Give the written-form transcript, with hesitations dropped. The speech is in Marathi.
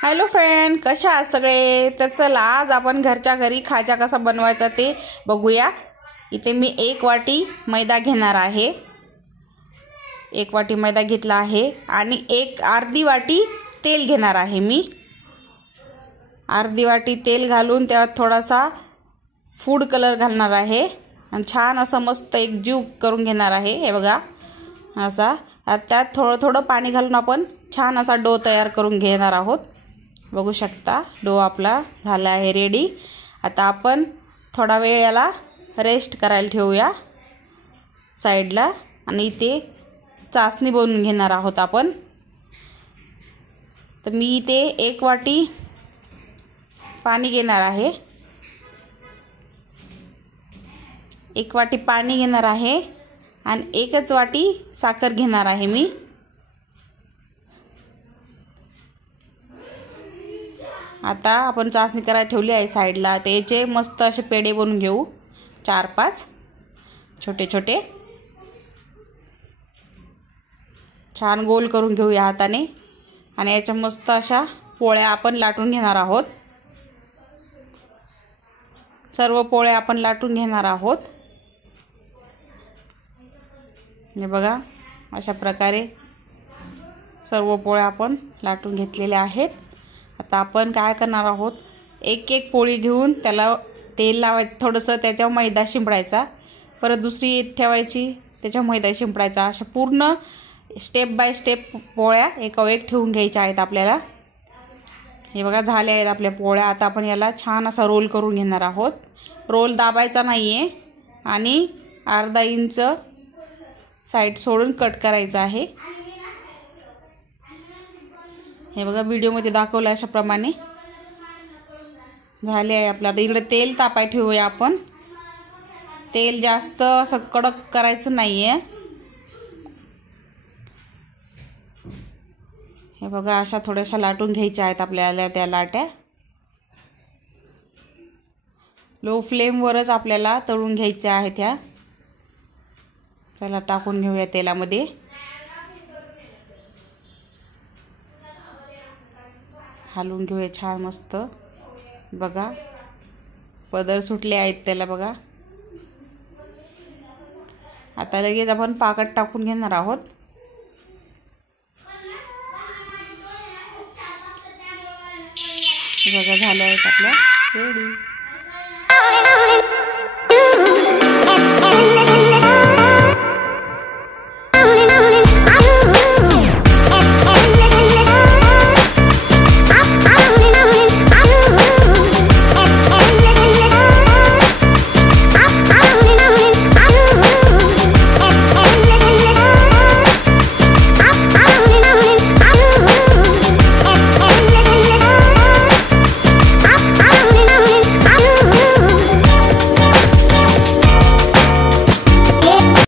हॅलो फ्रेंड, कशा आहात सगळे? तर चला आज आपण घरच्या घरी खाजा कसा बनवायचा ते बघूया। इथे मी 1 वाटी मैदा घेणार आहे। 1 वाटी मैदा घेतला आहे आणि अर्धी वाटी तेल घेणार आहे। मी अर्धी वाटी तेल घालून त्यात थोडासा फूड कलर घालणार आहे आणि छान असं मस्त एक जीव करून घेणार आहे। हे बघा असा, त्यात थोडं थोडं पाणी घालून आपण छान असा डो तयार करून घेणार आहोत। बघू शकता डो आपला झाला आहे रेडी। आता आपण थोडा वेळ याला रेस्ट करायला ठेवूया साइडला आणि इथे चासणी बनवून घेणार आहोत आपण। तर मी इथे 1 वाटी पाणी घेणार आहे। 1 वाटी पाणी घेणार आहे आणि 1च वाटी साखर घेणार आहे मी। आता आपण चासणी करायला ठेवली आहे साइडला। त्याचे मस्त असे पेढे बनवून घेऊ, 4-5 छोटे छोटे छान गोल करून घेऊ या हाताने आणि याच्या मस्त अशा पोळ्या आपण लाटून घेणार आहोत। सर्व पोळ्या आपण लाटून घेणार आहोत। हे बघा अशा प्रकारे सर्व पोळ्या आपण लाटून घेतलेल्या आहेत। आता आपण काय करणार आहोत, एक एक पोळी घेऊन त्याला तेल लावायचं, थोडंसं त्याच्यावर मैदा शिंपडायचा, परत दुसरी ठेवायची त्याच्यावर मैदा शिंपडायचा। अशा पूर्ण स्टेप बाय स्टेप पोळ्या एकावर एक ठेवून घ्यायच्या आहेत आपल्याला। हे बघा झाले आहेत आपल्या पोळ्या। आता आपण याला छान असा रोल करून घेणार आहोत। रोल दाबायचा नाहीये आणि अर्धा इंच साइड सोडून कट करायचा आहे। हे बघा व्हिडिओमध्ये दाखवलं अशा प्रमाणे झाले आहे आपलं। आता इकडे तेल तापाय ठेवूया आपण। तेल जास्त असं कडक करायचं नाहीये। हे बघा अशा थोड्याशा लाटून घ्यायच्या आहेत आपल्याला त्या लाट्या। लो फ्लेम वरच आपल्याला तळून घ्यायच्या आहेत ह्या। चला टाकून घेऊया तेलामध्ये। हलवून घेऊया छान मस्त। बघा पदर सुटले आहेत त्याला बघा। आता लगेच आपण पाकात टाकून घेणार आहोत। बघा झाले आहेत आपल्या रेडी।